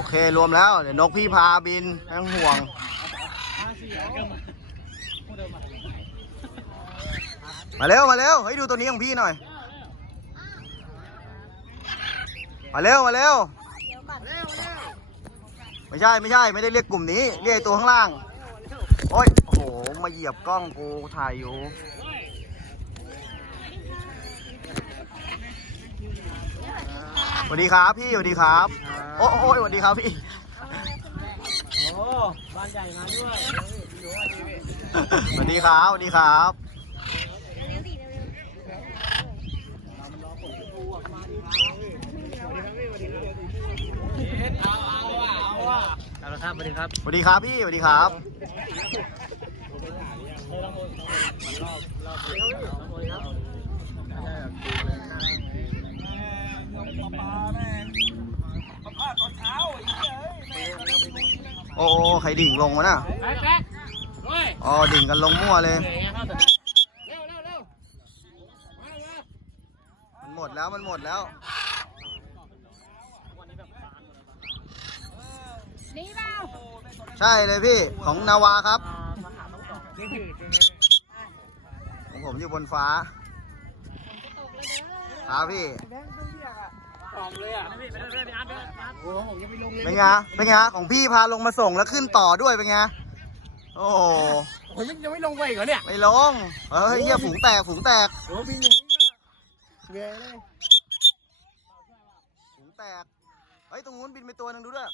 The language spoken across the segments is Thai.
โอเครวมแล้ว เดี๋ยวนกพี่พาบินไม่ต้องห่วง มาเร็ว มาเร็ว เฮ้ย ดูตัวนี้ของพี่หน่อย มาเร็ว มาเร็ว ไม่ใช่ไม่ใช่ไม่ได้เรียกกลุ่มนี้ เรียกตัวข้างล่าง โอ้ย โอ้โห มาเหยียบกล้องกูถ่ายอยู่ วัสดีครับพี่สวัสดีครับ โอ้โอ้ยสวัสดีครับพี่โอ้บ้านใหญ่มาด้วยสวัสดีครับสวัสดีครับเอาเอาอะเอาอะเอาละครับสวัสดีครับสวัสดีครับพี่สวัสดีครับ อ้โอ้ใครดิ่งลงวะน่ะอ๋อดิ่งกันลงมั่วเลย มันหมดแล้วมันหมดแล้วใช่เลยพี่ของนาวาครับของผมอยู่บนฟ้าครับพี่ ตอบเลยอะไม่ได้ไม่ได้ไม่อัพเลยโอ้ผมยังไม่ลงเลยเป็นไงเป็นไงของพี่พาลงมาส่งแล้วขึ้นต่อด้วยเป็นไงโอ้โหผมยังไม่ลงไปอีกเหรอเนี่ยไม่ลงเฮ้ยเหี้ยฝูงแตกฝูงแตกโอ้บินอย่างนี้ก็เงยเลยฝูงแตกเฮ้ยตรงนู้นบินไปตัวหนึงดูด้วย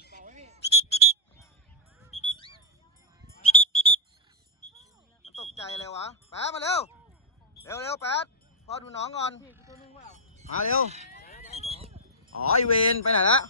ตกใจเลยวะแป๊ดมาเร็วเร็วเร็วแป๊ดพ่อดูน้องก่อนมาเร็ว อ๋อไอเวนไปไหนแล้ว